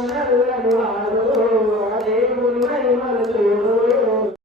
ரோட ரோட ரோட ஆட